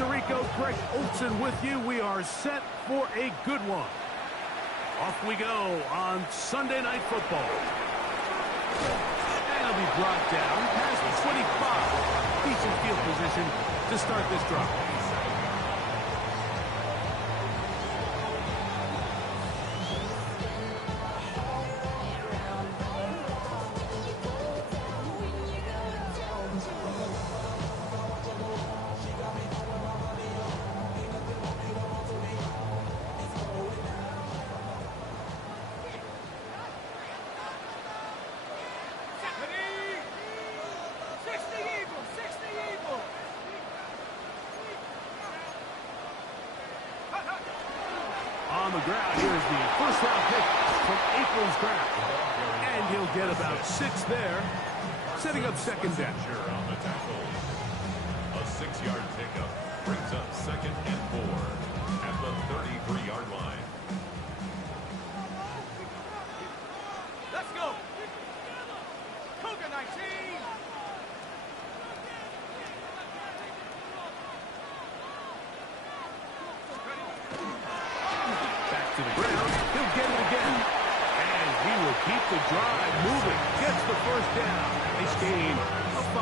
Tirico, Greg Olson with you. We are set for a good one. Off we go on Sunday Night Football. And he'll be brought down past the 25. Decent field position to start this drive. On the ground, here's the first-round pick from April's draft. And he'll get about 6 there, setting up second down. On the tackle. A 6-yard pickup brings up 2nd and 4 at the 33-yard line. Let's go. Cougar 19. To the ground, he'll get it again. And he will keep the drive moving. Gets the first down. Nice gain of 5.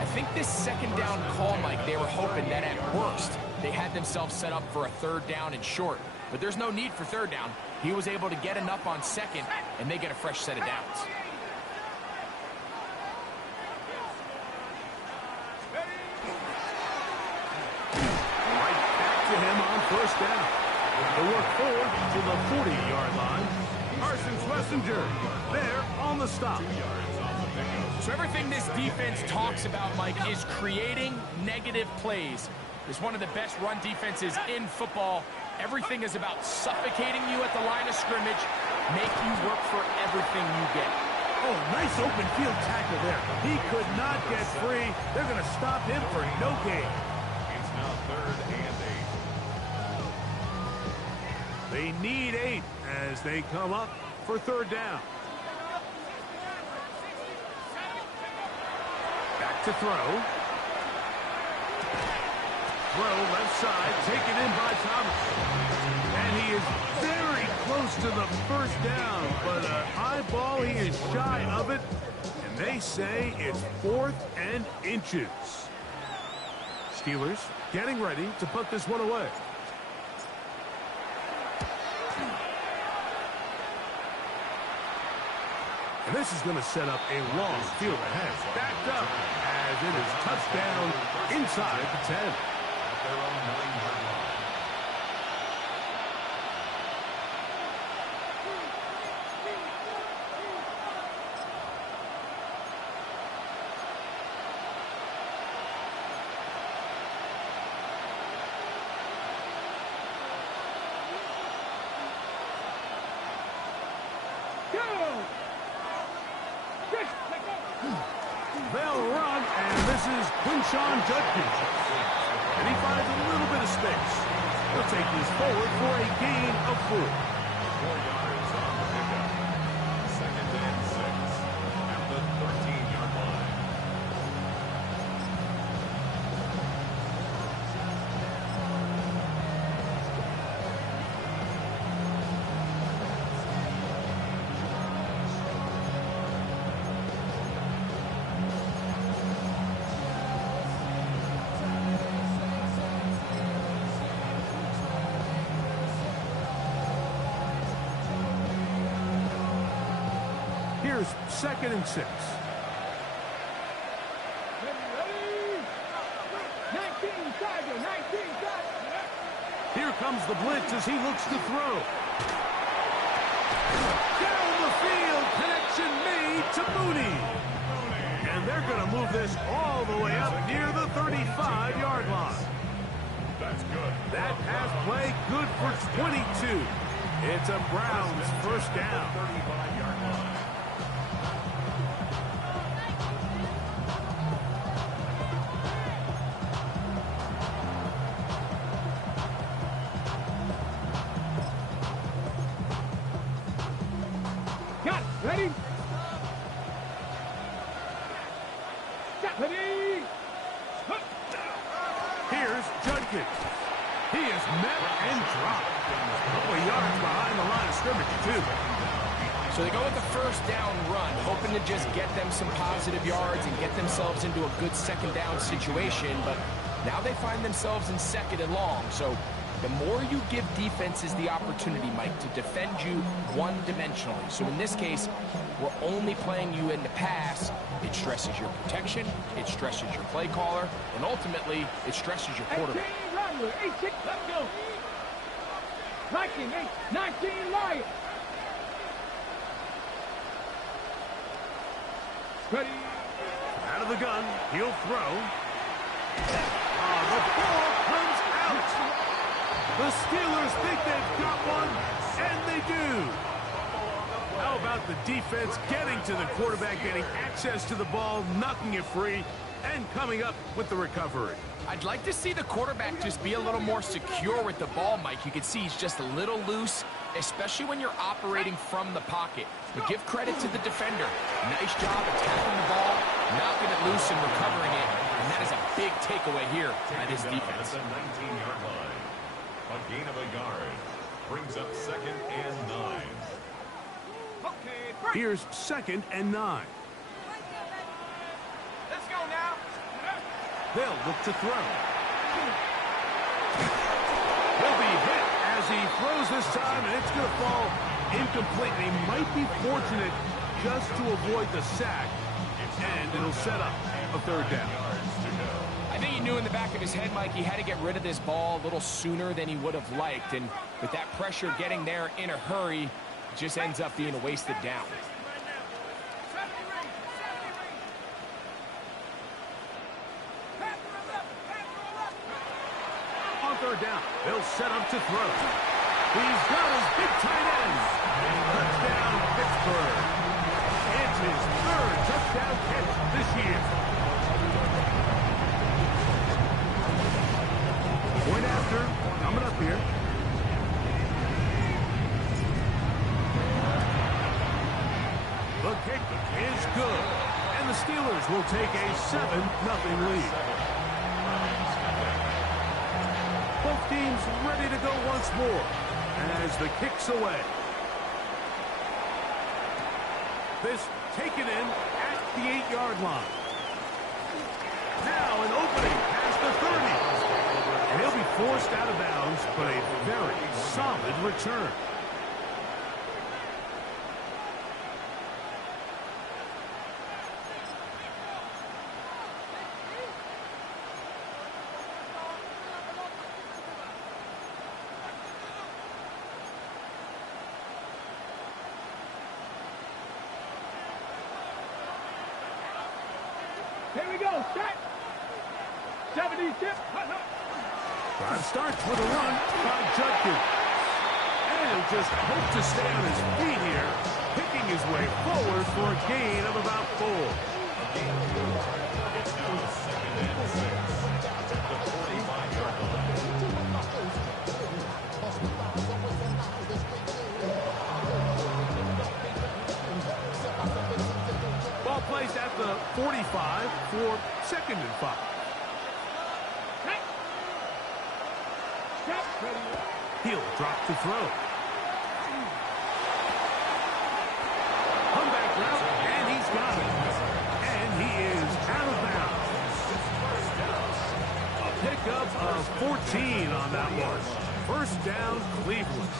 I think this second down call, Mike, they were hoping that at worst they had themselves set up for a 3rd down and short. But there's no need for 3rd down. He was able to get enough on 2nd, and they get a fresh set of downs. Right back to him on 1st down. They'll work forward to the 40-yard line. Carson Schlesinger there on the stop. So everything this defense talks about, Mike, is creating negative plays. It's one of the best run defenses in football. Everything is about suffocating you at the line of scrimmage, make you work for everything you get. Oh, nice open field tackle there. He could not get free. They're going to stop him for no gain. It's now 3rd and 8. They need 8 as they come up for 3rd down. Back to throw. Throw left side, taken in by Thomas. And he is very close to the 1st down, but an high ball, he is shy of it. And they say it's 4th and inches. Steelers getting ready to put this one away. And this is going to set up a long field ahead. Backed up as it is touchdown inside the 10. Their own 9-yard line. They'll run, and this is Quinshon Judkins. And he finds a little bit of space. He'll take this forward for a gain of 4. 4 yards on the pickup. 2nd and 6 at the 13-yard line. Here's 2nd and 6. Here comes the blitz as he looks to throw. Down the field, connection made to Mooney. And they're going to move this all the way up near the 35-yard line. That's good. That pass play good for 22. It's a Browns 1st down. 35-yard line. Ready? Stephanie! and drop. A couple of yards behind the line of scrimmage, too. So they go with the first down run, hoping to just get them some positive yards and get themselves into a good second down situation, but now they find themselves in second and long. So the more you give defenses the opportunity, Mike, to defend you one-dimensionally. So in this case, we're only playing you in the pass. It stresses your protection, it stresses your play caller, and ultimately, it stresses your quarterback. 18, Rattler, 18, let's go. 19, 19, Lion. Ready. Out of the gun, he'll throw. The ball comes out. The Steelers think they've got one, and they do. How about the defense getting to the quarterback, getting access to the ball, knocking it free, and coming up with the recovery? I'd like to see the quarterback just be a little more secure with the ball, Mike. You can see he's just a little loose, especially when you're operating from the pocket. But give credit to the defender. Nice job attacking the ball, knocking it loose and recovering it. And that is a big takeaway here by this defense. At the 19-yard line. A gain of a yard brings up 2nd and 9. Okay, Here's 2nd and 9. let's go now. They'll look to throw. He'll be hit as he throws this time, and it's going to fall incomplete. He might be fortunate just to avoid the sack, and it'll set up a 3rd down. I think he knew in the back of his head, Mike, he had to get rid of this ball a little sooner than he would have liked. And with that pressure getting there in a hurry, it just ends up being a wasted down. On 3rd down, they'll set up to throw. He's got his big tight end. Touchdown, Pittsburgh. It's his 3rd touchdown catch this year. Point after, coming up here. The kick is good, and the Steelers will take a 7-0 lead. Both teams ready to go once more as the kick's away. This taken in at the 8-yard line. Now an opening past the 30. And he'll be forced out of bounds, but a very solid return. Here we go, set. 70 tip. Drive starts with a run by Judkins. And he'll just hope to stay on his feet here, picking his way forward for a gain of about 4. It's now 2nd and 6 at the 45-yard line. Ball placed at the 45 for 2nd and 5. He'll drop to throw. Comeback route, and he's got it. And he is out of bounds. A pickup of 14 on that one. 1st down, Cleveland.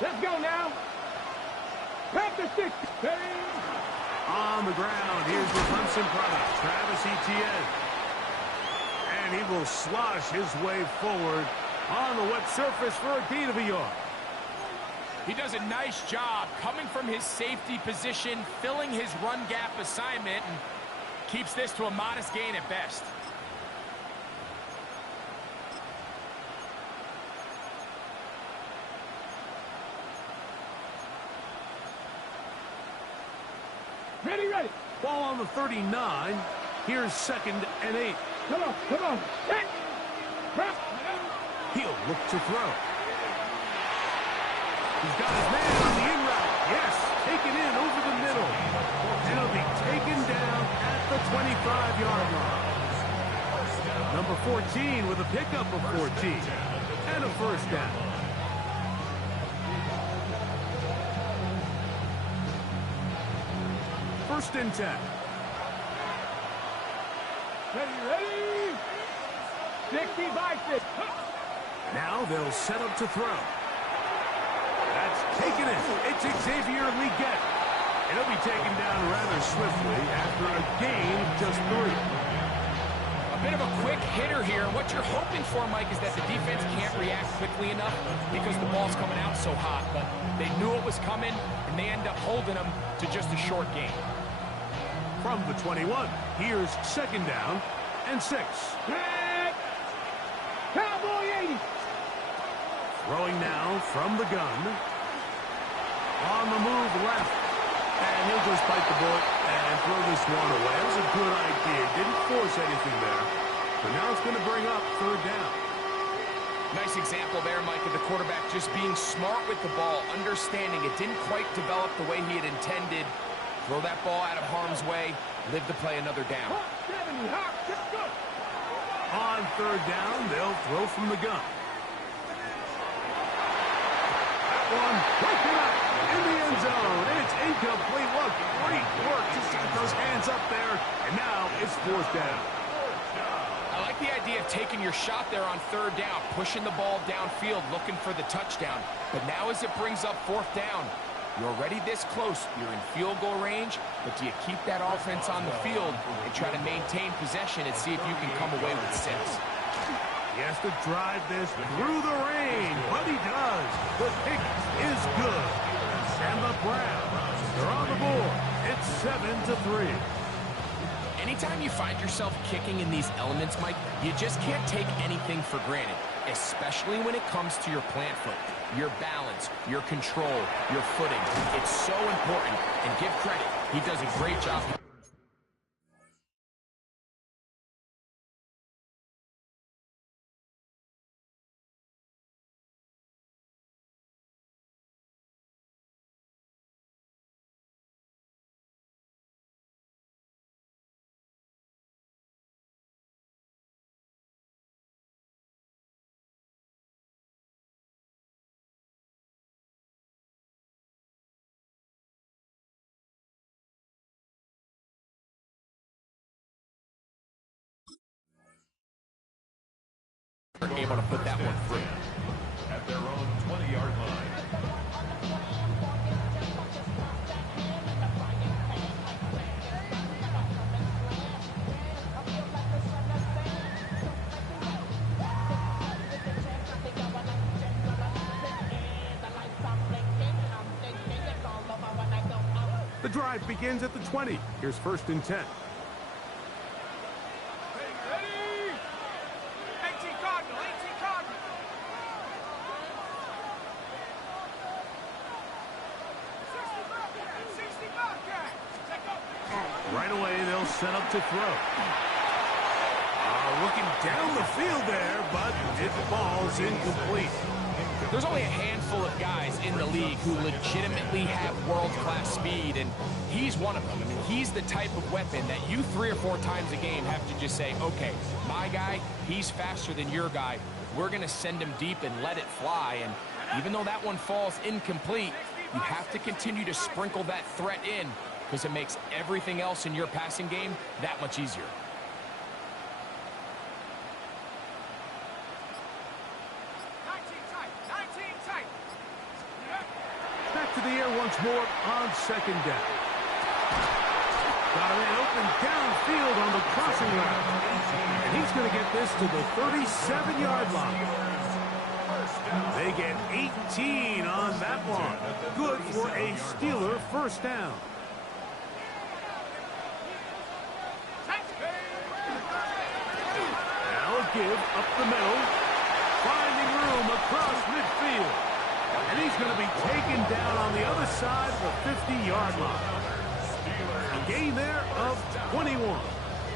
Let's go now. Grab the stick. On the ground, here's the Clemson product, Travis Etienne. And he will slosh his way forward on the wet surface for a gain of a yard. He does a nice job coming from his safety position, filling his run gap assignment, and keeps this to a modest gain at best. Ready, ready. Ball on the 39. Here's 2nd and 8. Come on, come on. Set. He'll look to throw. He's got his man on the in route. Yes, taken in over the middle. And he'll be taken down at the 25-yard line. Number 14 with a pickup of 14. And a first down. First and 10. Ready? 60 by 6. Now they'll set up to throw. That's taken in. It's Xavier Legette. It'll be taken down rather swiftly after a gain of just 3. A bit of a quick hitter here. What you're hoping for, Mike, is that the defense can't react quickly enough because the ball's coming out so hot. But they knew it was coming, and they end up holding them to just a short gain. From the 21, here's second down and 6. Cowboy 80. Throwing now from the gun. On the move left. And he'll just bite the bullet and throw this one away. That was a good idea. Didn't force anything there. But now it's going to bring up third down. Nice example there, Mike, of the quarterback just being smart with the ball, understanding it didn't quite develop the way he had intended. Throw that ball out of harm's way, live to play another down. On third down, they'll throw from the gun. That one, broken up in the end zone. It's incomplete. Look, great work. Just got those hands up there. And now it's fourth down. I like the idea of taking your shot there on third down, pushing the ball downfield, looking for the touchdown. But now as it brings up fourth down, you're already this close. You're in field goal range, but do you keep that offense on the field and try to maintain possession and see if you can come away with 6? He has to drive this through the rain, but he does. The kick is good. And the Browns, they're on the board. It's 7-3. Anytime you find yourself kicking in these elements, Mike, you just can't take anything for granted, especially when it comes to your plant foot, your balance, your control, your footing. It's so important, and give credit. He does a great job. Able to put that one through. At their own 20-yard line. The drive begins at the 20. Here's first and 10. Right away, they'll set up to throw. Looking down the field there, but it falls incomplete. There's only a handful of guys in the league who legitimately have world-class speed, and he's one of them. I mean, he's the type of weapon that you 3 or 4 times a game have to just say, okay, my guy, he's faster than your guy. We're going to send him deep and let it fly, and even though that one falls incomplete, you have to continue to sprinkle that threat in, because it makes everything else in your passing game that much easier. Back to the air once more on second down. Got a man open downfield on the crossing route. And he's going to get this to the 37-yard line. They get 18 on that one. Good for a Steeler first down. Give up the middle, finding room across midfield. And he's going to be taken down on the other side of the 50-yard line. A gain there of 21.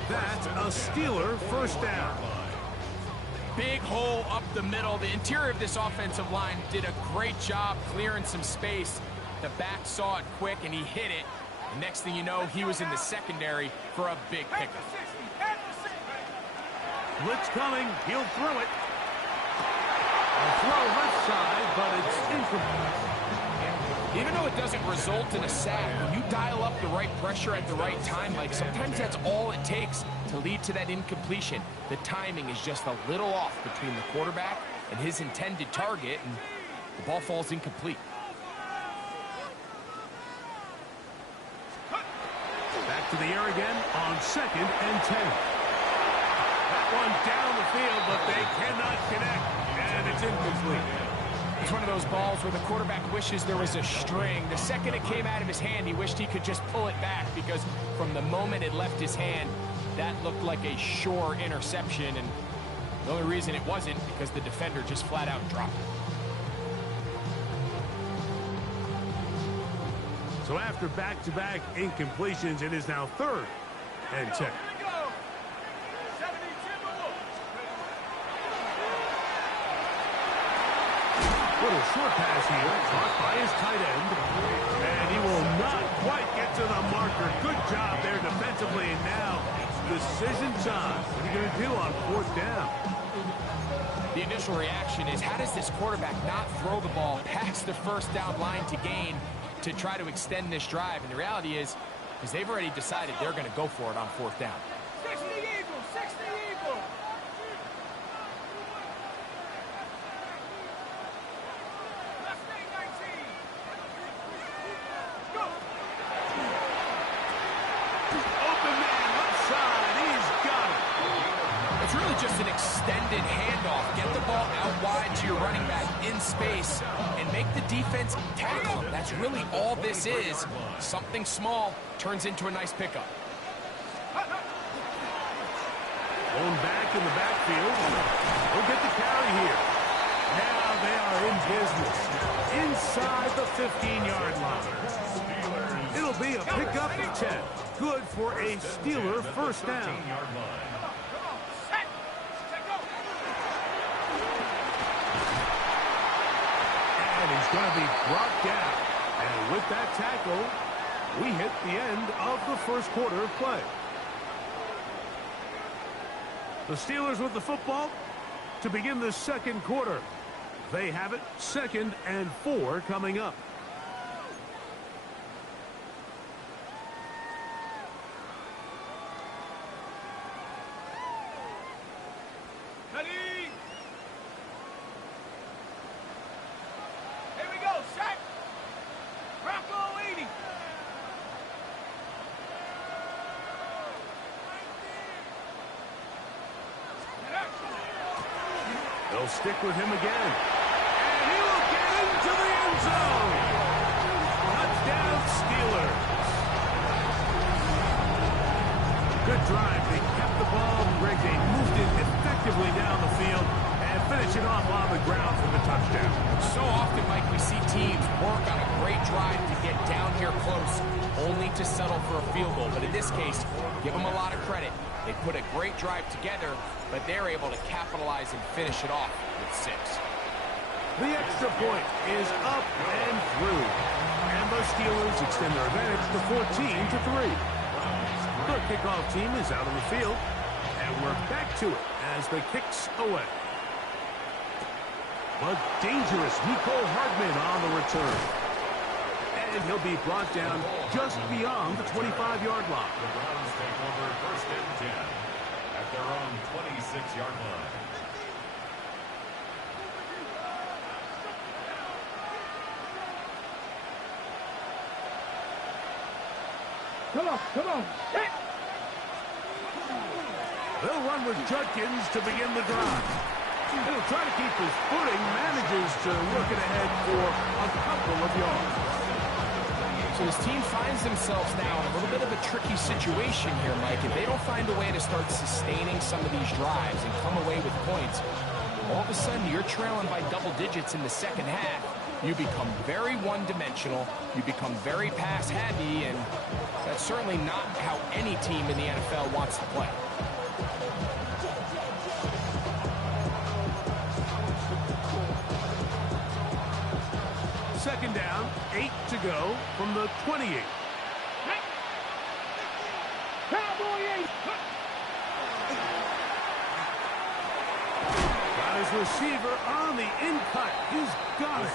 That's a Steeler first down. big hole up the middle. The interior of this offensive line did a great job clearing some space. The back saw it quick, and he hit it. And next thing you know, he was in the secondary for a big pickup. Blitz coming. He'll throw it. A throw left side, but it's incomplete. Even though it doesn't result in a sack, when you dial up the right pressure at the right time, like sometimes that's all it takes to lead to that incompletion. The timing is just a little off between the quarterback and his intended target, and the ball falls incomplete. Back to the air again on 2nd and 10. That one down the field, but they cannot connect, and it's incomplete. It's one of those balls where the quarterback wishes there was a string. The second it came out of his hand, he wished he could just pull it back, because from the moment it left his hand, that looked like a sure interception, and the only reason it wasn't because the defender just flat out dropped it. So after back-to-back incompletions, it is now 3rd and 10. Little short pass here, caught by his tight end, and he will not quite get to the marker. Good job there defensively, and now decision time. What are you going to do on 4th down? The initial reaction is, how does this quarterback not throw the ball past the 1st down line to gain to try to extend this drive? And the reality is they've already decided they're going to go for it on 4th down. 60 Eagles, 60 Eagles. It's really just an extended handoff. Get the ball out wide to your running back in space and make the defense tackle him. That's really all this is. Something small turns into a nice pickup. Going back in the backfield. We'll get the carry here. Now they are in business inside the 15-yard line. It'll be a pickup of 10. Good for a Steeler 1st down. He's going to be brought down. And with that tackle, we hit the end of the 1st quarter of play. The Steelers with the football to begin the 2nd quarter. They have it 2nd and 4 coming up. They'll stick with him again. And he will get into the end zone. Touchdown, Steelers. Good drive. They kept the ball. Greg, they moved it effectively down the field and finish it off on the ground for the touchdown. So often, Mike, we see teams work on a great drive to get down here close, only to settle for a field goal. But in this case, give them a lot of credit. They put a great drive together, but they're able to capitalize and finish it off with 6. The extra point is up and through. And the Steelers extend their advantage to 14-3. The kickoff team is out on the field, and we're back to it as the kick's away. But dangerous Nicole Hardman on the return. And he'll be brought down just beyond the 25-yard line. The Browns take over 1st and 10 at their own 26-yard line. Come on. Hit. They'll run with Judkins to begin the drive. He'll try to keep his footing, manages to work it ahead for a couple of yards. So his team finds themselves now in a little bit of a tricky situation here, Mike. If they don't find a way to start sustaining some of these drives and come away with points, all of a sudden you're trailing by double digits in the 2nd half. You become very one-dimensional, you become very pass-heavy, and that's certainly not how any team in the NFL wants to play. Second down, 8 to go from the 28. Cowboy 8. Got his receiver on the in-cut. He's got it.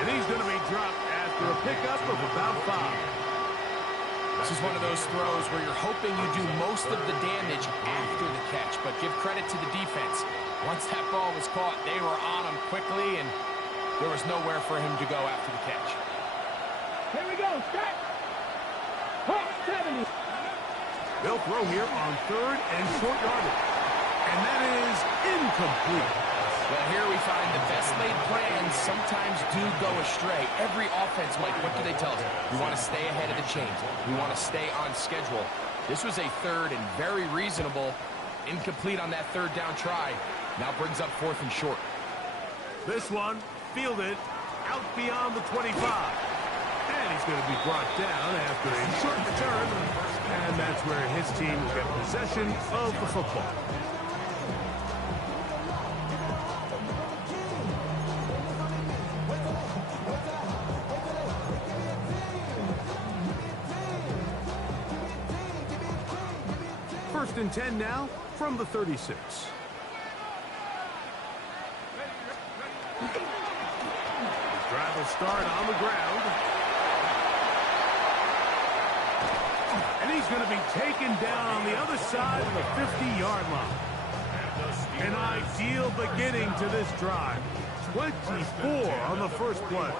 And he's going to be dropped after a pickup of about 5. This is one of those throws where you're hoping you do most of the damage after the catch, but give credit to the defense. Once that ball was caught, they were on him quickly, and there was nowhere for him to go after the catch. Here we go, start. Hawk 70. They'll throw here on 3rd and short yardage. And that is incomplete. Well, here we find the best laid plans sometimes do go astray. Every offense, Mike, what do they tell us? We want to stay ahead of the chains. We want to stay on schedule. This was a 3rd and very reasonable. Incomplete on that 3rd down try. Now brings up 4th and short. This one fielded out beyond the 25. And he's going to be brought down after a short return. And that's where his team will get possession of the football. First and 10 now from the 36. Drive will start on the ground. And he's going to be taken down on the other side of the 50-yard line. An ideal beginning to this drive. 24 on the first play.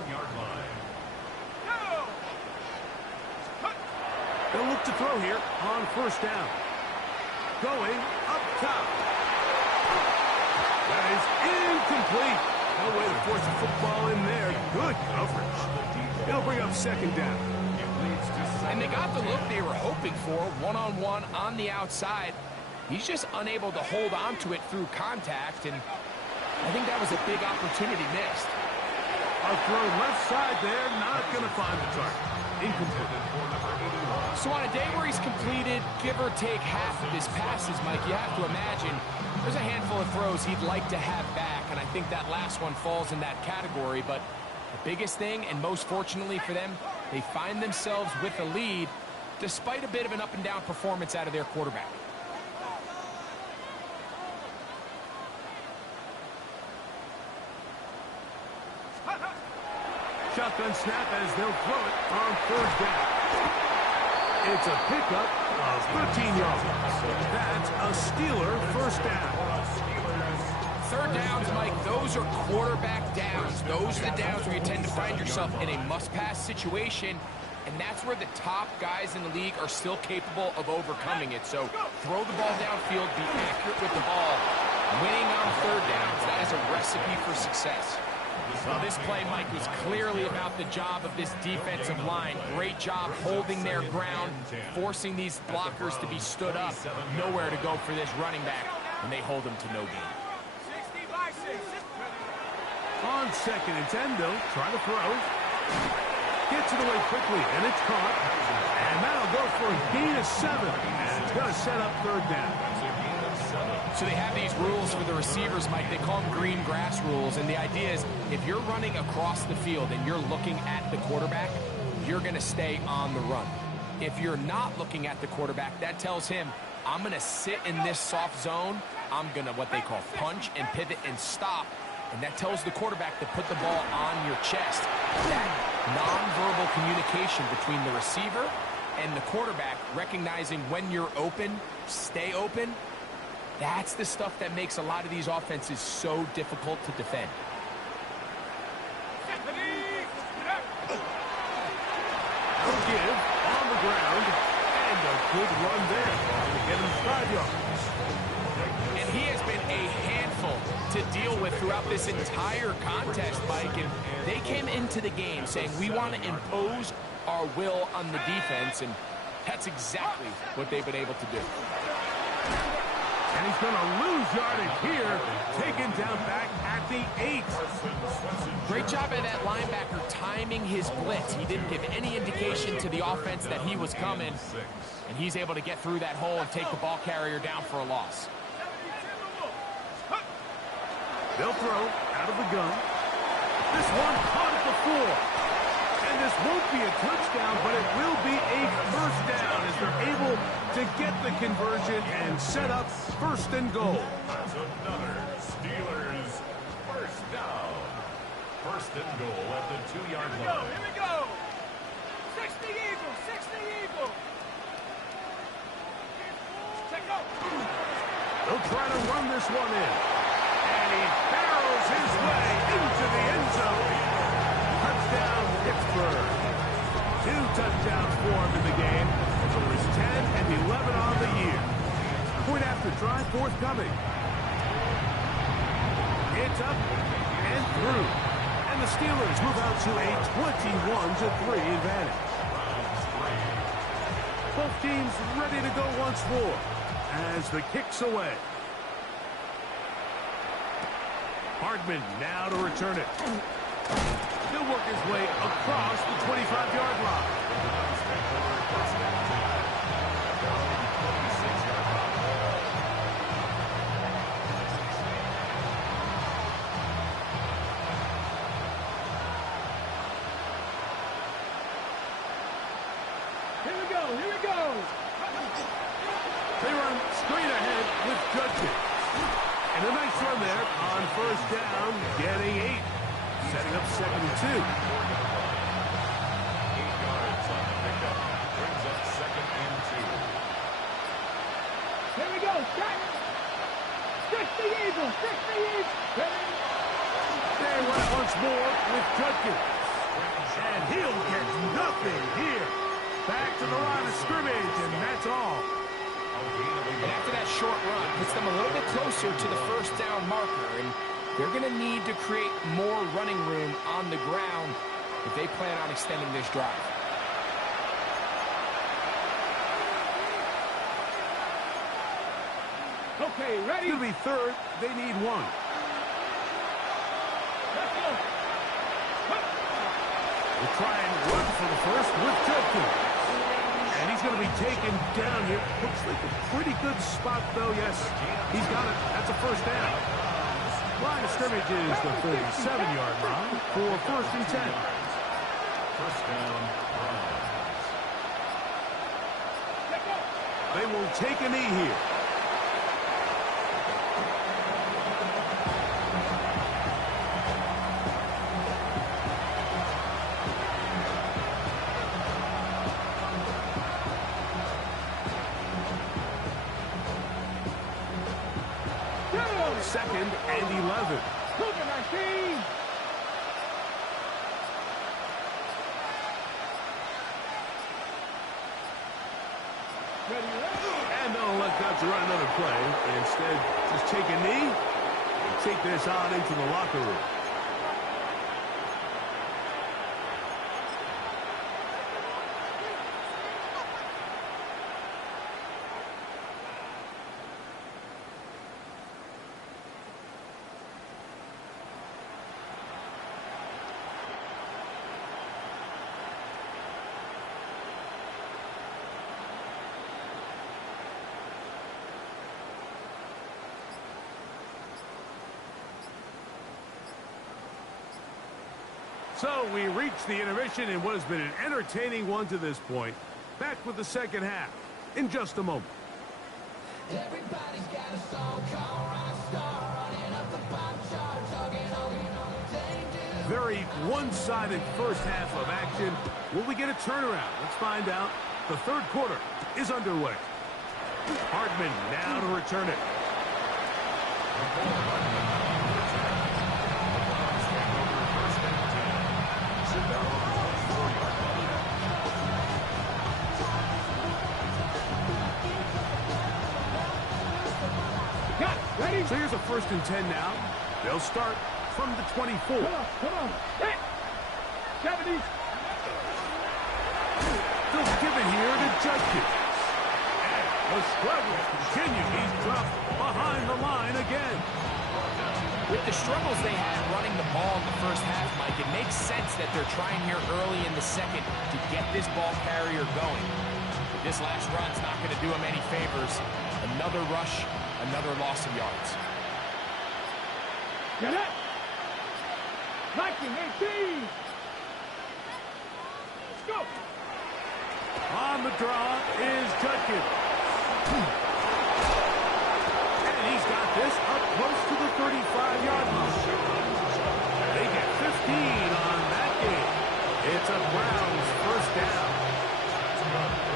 They'll look to throw here on 1st down. Going up top. That is incomplete. No way to force the football in there. Good coverage. It'll bring up 2nd down. And they got the look they were hoping for, one-on-one on the outside. He's just unable to hold on to it through contact, and I think that was a big opportunity missed. A throw left side there, not going to find the target. Incomplete. So on a day where he's completed, give or take half of his passes, Mike, you have to imagine there's a handful of throws he'd like to have back, and I think that last one falls in that category. But the biggest thing, and most fortunately for them, they find themselves with a lead despite a bit of an up-and-down performance out of their quarterback. Shotgun snap as they'll throw it on 3rd down. It's a pickup of 13 yards. That's a Steeler 1st down. 3rd downs, Mike, those are quarterback downs. Those are the downs where you tend to find yourself in a must-pass situation, and that's where the top guys in the league are still capable of overcoming it. So throw the ball downfield, be accurate with the ball. Winning on 3rd downs, that is a recipe for success. Well, this play, Mike, was clearly about the job of this defensive line. Great job holding their ground, forcing these blockers to be stood up. Nowhere to go for this running back, and they hold him to no gain. On 2nd and 10, they'll try to throw. Gets it away quickly, and it's caught. And that'll go for a gain of 7. And it's going to set up 3rd down. So they have these rules for the receivers, Mike. They call them green grass rules. And the idea is if you're running across the field and you're looking at the quarterback, you're going to stay on the run. If you're not looking at the quarterback, that tells him, I'm going to sit in this soft zone. I'm going to what they call punch and pivot and stop. And that tells the quarterback to put the ball on your chest. That nonverbal communication between the receiver and the quarterback, recognizing when you're open, stay open, that's the stuff that makes a lot of these offenses so difficult to defend. No give on the ground, and a good run there to get him 5 yards. And he has been a handful to deal with throughout this entire contest, Mike. And they came into the game saying, we want to impose our will on the defense, and that's exactly what they've been able to do. And he's going to lose yardage here, taken down back at the 8. Great job by that linebacker timing his blitz. He didn't give any indication to the offense that he was coming, and he's able to get through that hole and take the ball carrier down for a loss. They'll throw out of the gun. This one caught at the 4. And this won't be a touchdown, but it will be a first down as they're able to get the conversion and set up first and goal. That's another Steelers first down. First and goal at the 2-yard line. Here we go. 60 Eagles, 60 Eagles. Check out. They'll try to run this one in. And he barrels his way into the end zone. Touchdown, Pittsburgh. 2 touchdowns for him in the game. So it's 10 and 11 on the year. Point after try forthcoming. It's up and through. And the Steelers move out to a 21-3 advantage. Both teams ready to go once more as the kick's away. Hardman now to return it. He'll work his way across the 25-yard line. Here we go, here we go. They run straight ahead with Judkins. And a nice run there on first down, getting 8. Setting up 2nd and 2. 8 yards on the pickup. Brings up 2nd and 2. Here we go, shot. 60 Eagles, 60 Eagles. They run it once more with Judkins. And he'll get nothing here. Back to the line of scrimmage, and that's all. And after that short run, puts them a little bit closer to the first down marker, and they're going to need to create more running room on the ground if they plan on extending this drive. Okay, ready? It'll be 3rd. They need 1. Let's go. We'll try and run for the first with Judkins. And he's going to be taken down here. Looks like a pretty good spot, though. Yes, he's got it. That's a first down. Line of scrimmage is the 37-yard line for 1st and 10. First down, Browns. They will take a knee here. Second and 11. Cougar 19. And they'll let Dutch run another play. Instead, just take a knee and take this on into the locker room. So we reach the intermission in what has been an entertaining one to this point. Back with the second half in just a moment. Everybody's got a song called Rockstar, running up the pop charts, hugging on the changes. Very one-sided first half of action. Will we get a turnaround? Let's find out. The 3rd quarter is underway. Hardman now to return it. Ready? So here's a 1st and 10 now. They'll start from the 24. Come on. Hit. 70. They'll give it here to Judkins. And the struggles continue. He's dropped behind the line again. With the struggles they had running the ball in the first half, Mike, it makes sense that they're trying here early in the second to get this ball carrier going. But this last run's not going to do him any favors. Another rush, another loss of yards. Get it. Viking 18. On the draw is Judkins. And he's got this up close to the 35-yard line. They get 15 on that game. It's a Browns first down.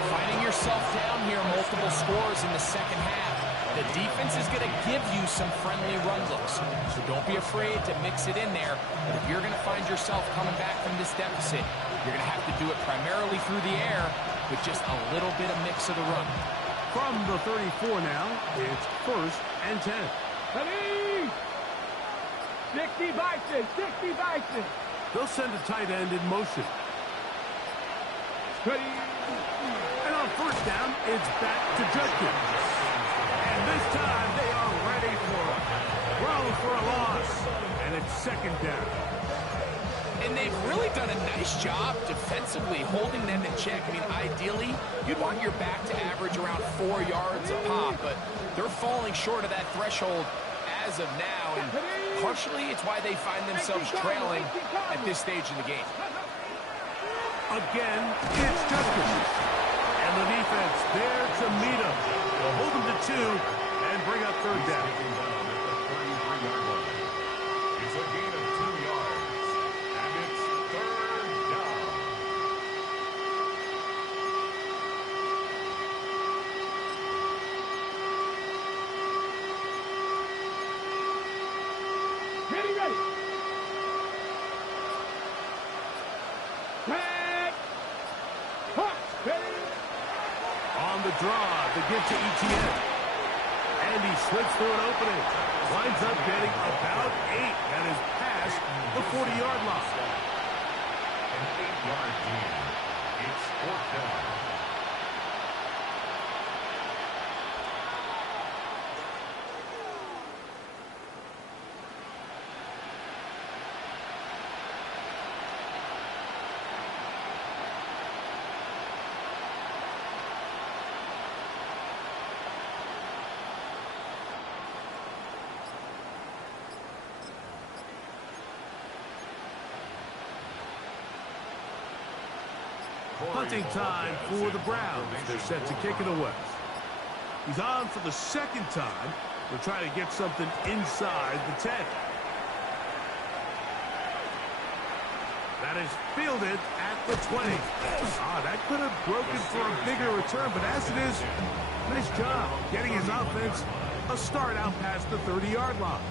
Finding yourself down here, multiple scores in the second half. The defense is going to give you some friendly run looks, so don't be afraid to mix it in there. But if you're going to find yourself coming back from this deficit, you're going to have to do it primarily through the air with just a little bit of mix of the run. From the 34 now, it's 1st and 10. Ready? 60 Bison, 60 Bison. They'll send a tight end in motion. Ready? And on first down, it's back to Judkins. And this time, they are ready for it. Throw for a loss. And it's 2nd down. And they've really done a nice job defensively holding them in check. I mean, ideally, you'd want your back to average around 4 yards a pop, but they're falling short of that threshold as of now. And partially, it's why they find themselves trailing at this stage in the game. Again, it's Judkins. And the defense there to meet him. They'll hold him to 2 and bring up 3rd down. It's a gain of 2 yards. And it's 3rd down. Ready, ready. Back. Hawk, ready. On the draw, the give to Etienne. And he slips through an opening. Winds up getting about 8. That is past the 40-yard line. An 8-yard gain. It's 4th down. Punting time for the Browns. They're set to kick it away. He's on for the 2nd time. They're trying to get something inside the 10. That is fielded at the 20. That could have broken for a bigger return, but as it is, nice job getting his offense a start out past the 30-yard line.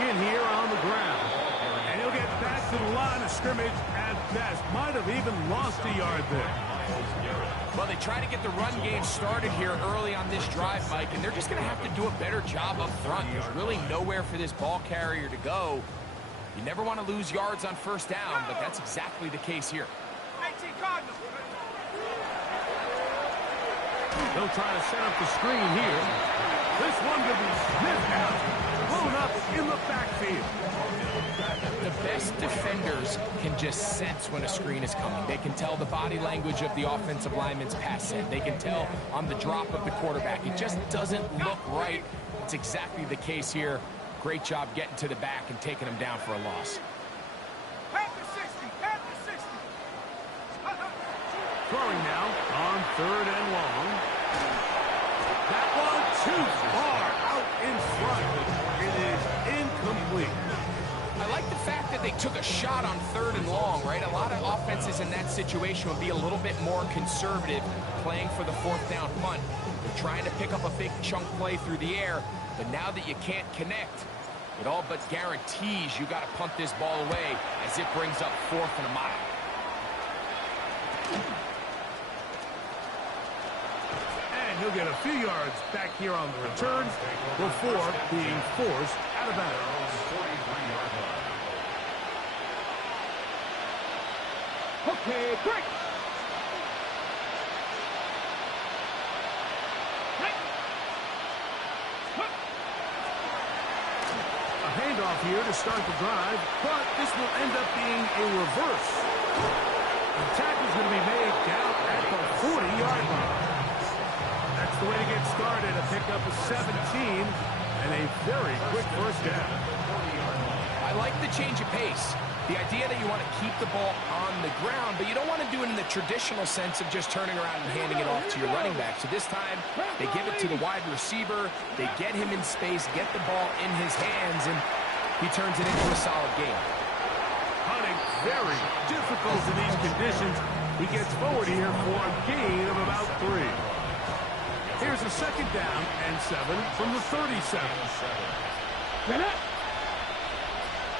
In here on the ground. And he'll get back to the line of scrimmage at best. Might have even lost a yard there. Well, they try to get the run game started here early on this drive, Mike, and they're just going to have to do a better job up front. There's really nowhere for this ball carrier to go. You never want to lose yards on first down, but that's exactly the case here. They'll try to set up the screen here. This one will be sniffed out. Blown up in the backfield. The best defenders can just sense when a screen is coming. They can tell the body language of the offensive lineman's pass set. They can tell on the drop of the quarterback. It just doesn't look right. It's exactly the case here. Great job getting to the back and taking him down for a loss. Throwing now on 3rd and long. That one too far out in front. It is incomplete. I like the fact that they took a shot on 3rd and long, right? A lot of offenses in that situation would be a little bit more conservative playing for the 4th down punt. They're trying to pick up a big chunk play through the air, but now that you can't connect, it all but guarantees you got to punt this ball away as it brings up 4th and a mile. He'll get a few yards back here on the return before being forced out of bounds. Okay, break. A handoff here to start the drive, but this will end up being a reverse. The tackle's going to be made down at the 40-yard line. That's the way to get started. A pickup of 17 and a very quick first down. I like the change of pace. The idea that you want to keep the ball on the ground, but you don't want to do it in the traditional sense of just turning around and handing it off to your running back. So this time, they give it to the wide receiver. They get him in space, get the ball in his hands, and he turns it into a solid game. Hunting very difficult in these conditions. He gets forward here for a gain of about 3. Here's a second down and 7 from the 37. Get it.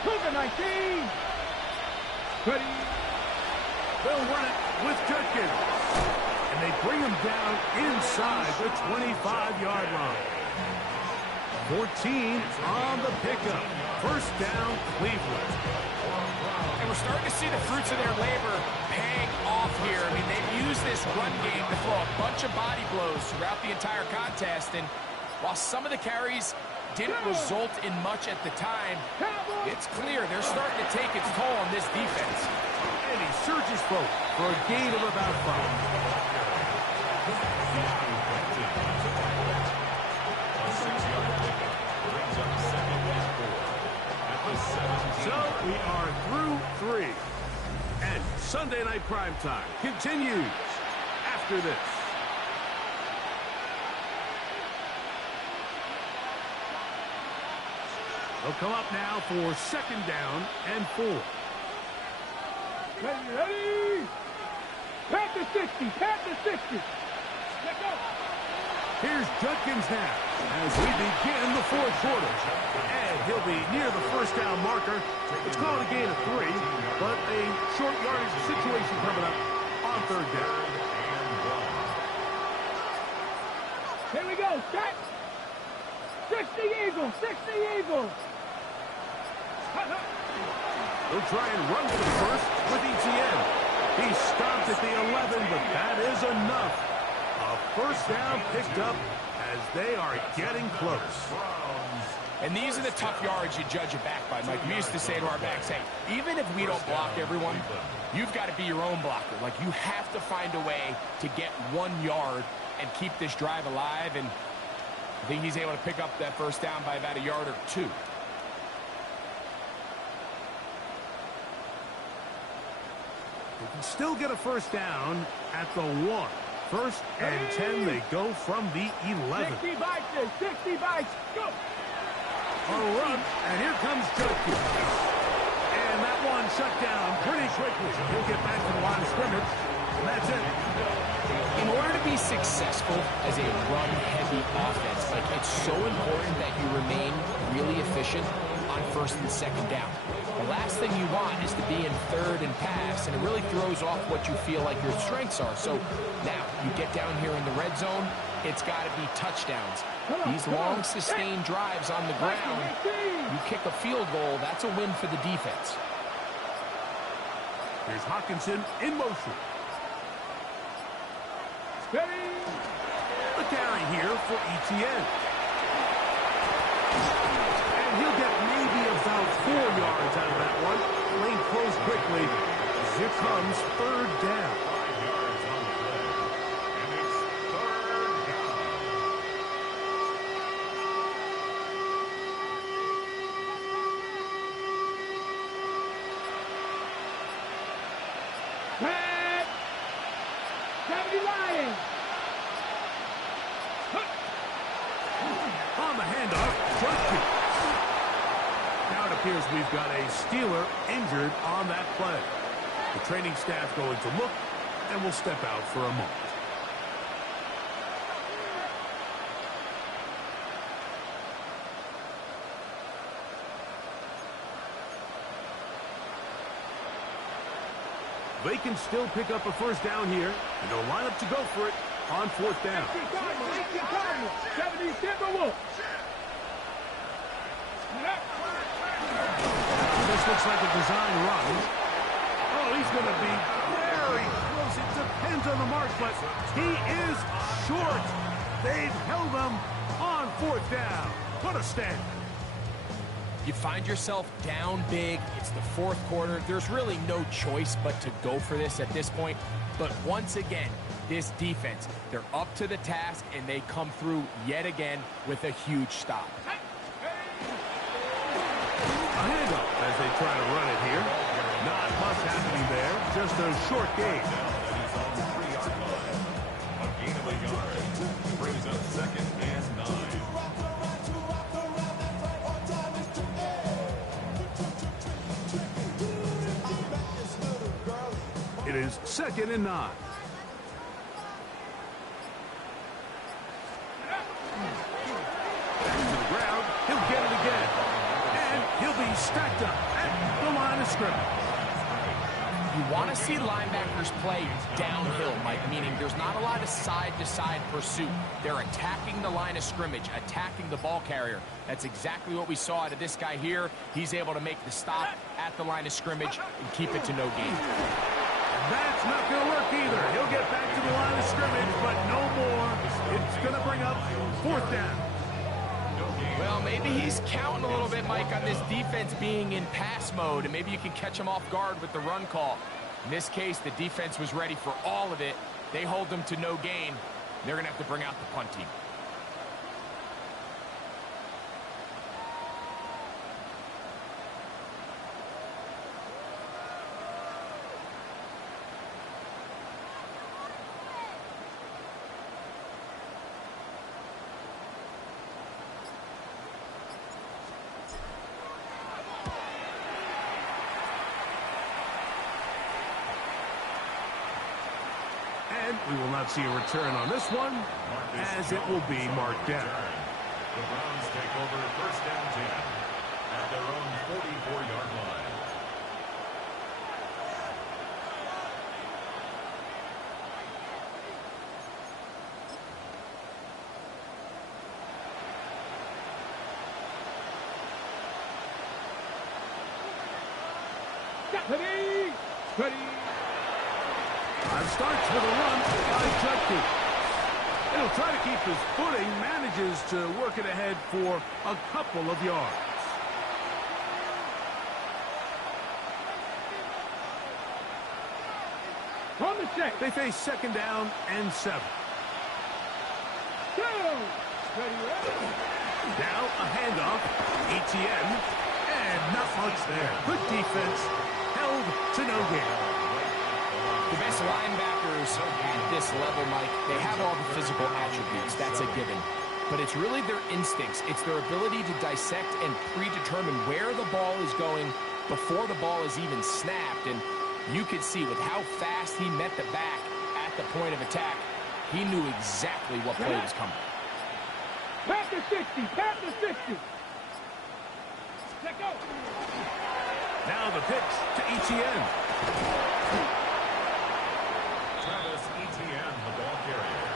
Cougar 19. Ready. They'll run it with Judkins. And they bring him down inside the 25-yard line. 14 on the pickup. First down, Cleveland. And we're starting to see the fruits of their labor paying off here. I mean, they've used this run game to throw a bunch of body blows throughout the entire contest. And while some of the carries didn't result in much at the time, it's clear they're starting to take its toll on this defense. And he surges forward for a gain of about 5. A 6-yard pickup brings up second and 4 at the 17. So we are through 3. And Sunday Night Primetime continues after this. They'll come up now for second down and 4. Ready. Pass the 60. Pass the 60. Let go. Here's Judkins now as we begin the fourth quarter. And he'll be near the first down marker. It's called a gain of 3, but a short yardage situation coming up on third down. Here we go. Set. 60 Eagles. 60 Eagles. They'll try and run for the first with Etienne. He stopped at the 11, but that is enough. A first down picked up as they are getting close. And these are the tough yards you judge a back by, Mike. We used to say to our backs, hey, even if we don't block everyone, you've got to be your own blocker. Like, you have to find a way to get 1 yard and keep this drive alive. And I think he's able to pick up that first down by about a yard or 2. They can still get a first down at the 1. First and 10, they go from the 11. 60 bikes. 60 bikes. Go. A run, and here comes Judkins. And that one shut down pretty quickly. He'll get back to the line of scrimmage, and that's it. In order to be successful as a run-heavy offense, like, it's so important that you remain really efficient on first and second down. The last thing you want is to be in third and pass, and it really throws off what you feel like your strengths are. So now you get down here in the red zone, it's got to be touchdowns. These long, sustained drives on the ground, you kick a field goal, that's a win for the defense. Here's Hawkinson in motion. Ready. The carry here for Etienne. And he'll get maybe about 4 yards out of that one. Lane closed quickly. Here comes third down. 5 yards on the play. And it's third down. Pat. 70 Lions. On the handoff, Judkins. Now it appears we've got a Steeler injured on that play. The training staff going to look, and will step out for a moment. They can still pick up a first down here, and they'll line up to go for it on fourth down. 18 Cardinals. 70 Timberwolves. This looks like a design run. Oh, he's going to be very close. It depends on the mark, but he is short. They've held him on fourth down. What a stand. You find yourself down big. It's the fourth quarter. There's really no choice but to go for this at this point. But once again, this defense. They're up to the task, and they come through yet again with a huge stop. A handoff as they try to run it here. Not much happening there, just a short gain. A gain of a yard brings up 2nd and 9. It is 2nd and 9. Back to the ground. He'll get it again. And he'll be stacked up at the line of scrimmage. You want to see linebackers play downhill, Mike, meaning there's not a lot of side-to-side pursuit. They're attacking the line of scrimmage, attacking the ball carrier. That's exactly what we saw out of this guy here. He's able to make the stop at the line of scrimmage and keep it to no gain. That's not going to work either. He'll get back to the line of scrimmage, but no more. It's going to bring up 4th down. Well, maybe he's counting a little bit, Mike, on this defense being in pass mode, and maybe you can catch him off guard with the run call. In this case, the defense was ready for all of it. They hold them to no gain. They're going to have to bring out the punt team. And we will not see a return on this one, as it will be marked down. The Browns take over 1st and 10 at their own 44-yard line. Ready, ready. Starts with a run by Judkey. He'll try to keep his footing, manages to work it ahead for a couple of yards. On the check. They face 2nd down and 7. Go. Ready, ready. Now a handoff. ETN. And not much there. Good defense. Held to no gain. The best linebackers at this level, Mike, they have all the physical attributes. That's a given. But it's really their instincts. It's their ability to dissect and predetermine where the ball is going before the ball is even snapped. And you could see with how fast he met the back at the point of attack, he knew exactly what play was coming. Pat the 60. Pat the 60. Let go. Now the pitch to ETN. Travis Etienne, the ball carrier.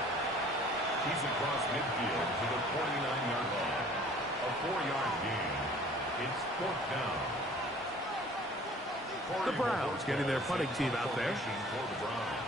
He's across midfield to the 49-yard line. A 4-yard gain. It's 4th down. The Browns getting their punting team out there. For the Browns.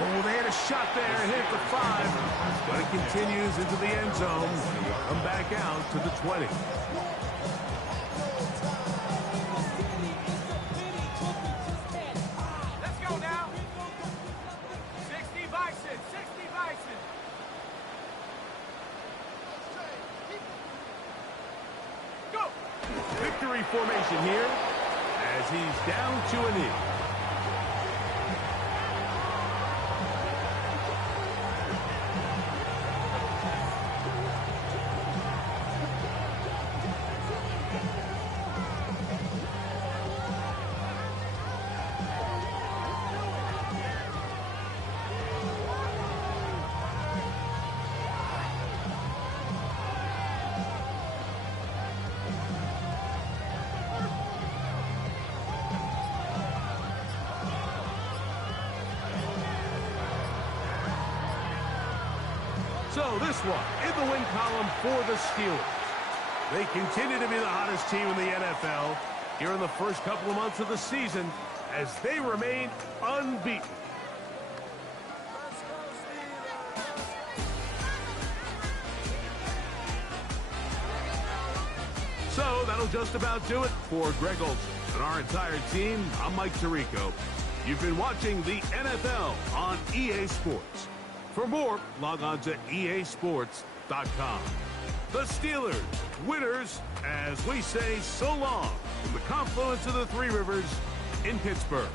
Oh, they had a shot there, hit the 5, but it continues into the end zone. Come back out to the 20. Let's go now. 60 Bison. 60 Bison. Go. Victory formation here as he's down to a knee. So this one in the win column for the Steelers. They continue to be the hottest team in the NFL here in the first couple of months of the season as they remain unbeaten. So that'll just about do it for Greg Olsen and our entire team. I'm Mike Tirico. You've been watching the NFL on EA Sports. For more, log on to easports.com. The Steelers, winners, as we say so long from the confluence of the Three Rivers in Pittsburgh.